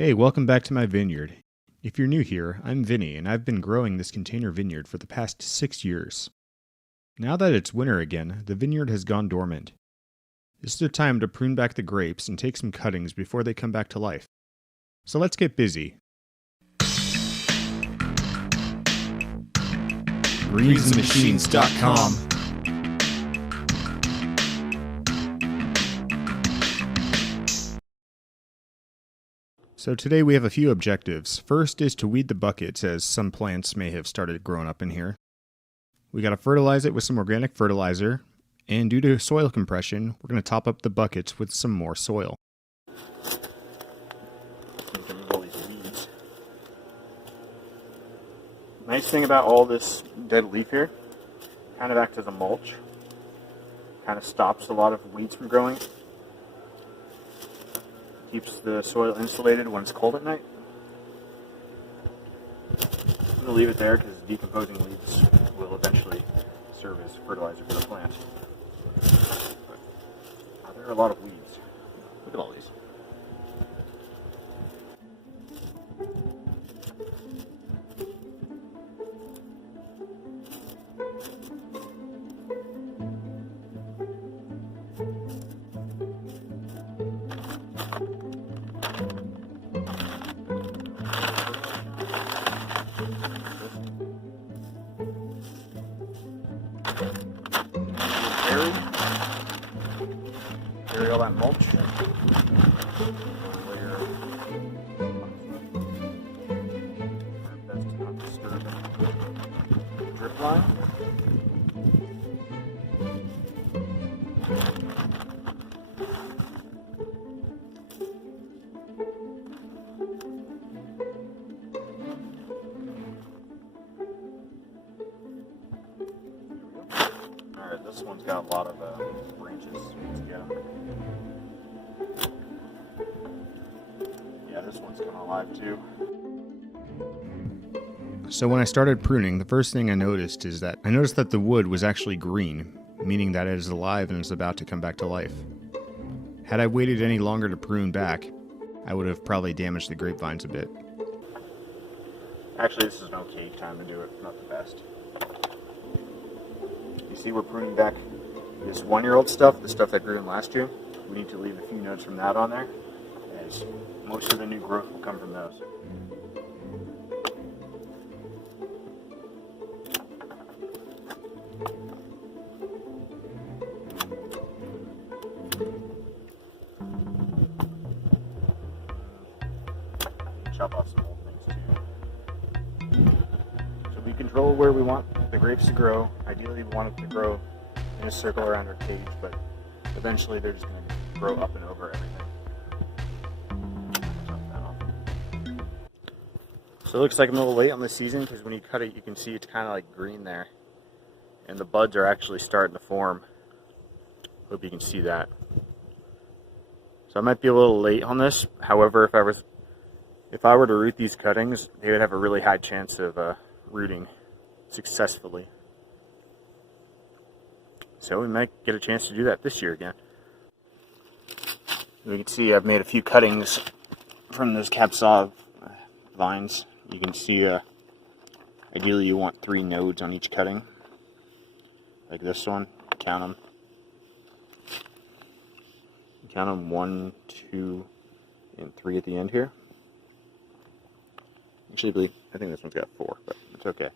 Hey, welcome back to my vineyard. If you're new here, I'm Vinny, and I've been growing this container vineyard for the past 6 years. Now that it's winter again, the vineyard has gone dormant. This is the time to prune back the grapes and take some cuttings before they come back to life. So let's get busy. greensandmachines.com. So today we have a few objectives. First is to weed the buckets, as some plants may have started growing up in here. We got to fertilize it with some organic fertilizer, and due to soil compression, we're going to top up the buckets with some more soil. All these weeds. Nice thing about all this dead leaf here, kind of acts as a mulch. Kind of stops a lot of weeds from growing. Keeps the soil insulated when it's cold at night. I'm going to leave it there because decomposing leaves will eventually serve as fertilizer for the plant. But, there are a lot of weeds. Look at all these. Bury all that mulch. Best not disturb the drip line. Alright, this one's got a lot of branches. Let's get them. Yeah, this one's coming alive too. So when I started pruning, the first thing I noticed that the wood was actually green, meaning that it is alive and is about to come back to life. Had I waited any longer to prune back, I would have probably damaged the grapevines a bit. Actually, this is an okay time to do it, not the best. You see we're pruning back this 1-year-old stuff, the stuff that grew in last year. We need to leave a few nodes from that on there, as most of the new growth will come from those. Chop off some old things too. So we control where we want the grapes to grow. Ideally we want them to grow in a circle around our cage, but eventually they're just going to grow up and over everything. Chop that off. So it looks like I'm a little late on this season because when you cut it you can see it's kind of like green there. And the buds are actually starting to form. Hope you can see that. So I might be a little late on this. However, if I were to root these cuttings, they would have a really high chance of rooting successfully. So we might get a chance to do that this year again. You can see I've made a few cuttings from those capsaw vines. You can see ideally you want 3 nodes on each cutting. Like this one, count them. Count them 1, 2, and 3 at the end here. Actually, I think this one's got 4, but it's okay.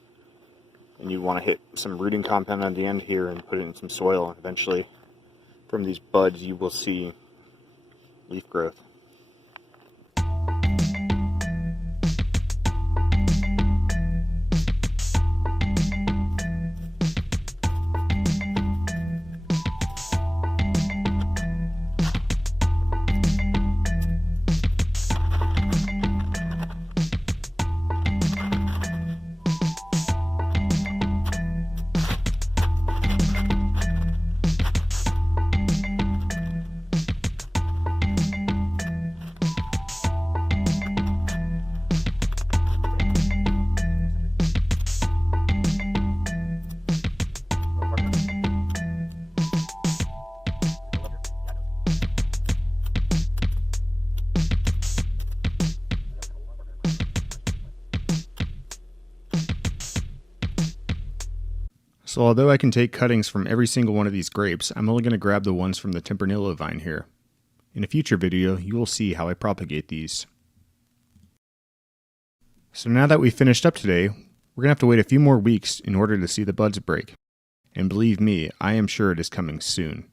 And you want to hit some rooting compound on the end here and put it in some soil. And eventually, from these buds, you will see leaf growth. So although I can take cuttings from every single one of these grapes, I'm only going to grab the ones from the Tempranillo vine here. In a future video, you will see how I propagate these. So now that we've finished up today, we're going to have to wait a few more weeks in order to see the buds break. And believe me, I am sure it is coming soon.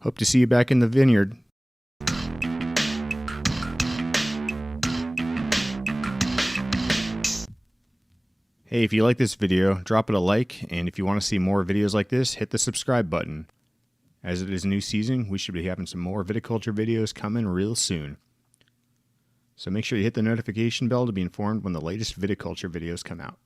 Hope to see you back in the vineyard. Hey, if you like this video, drop it a like, and if you want to see more videos like this, hit the subscribe button. As it is a new season, we should be having some more viticulture videos coming real soon. So make sure you hit the notification bell to be informed when the latest viticulture videos come out.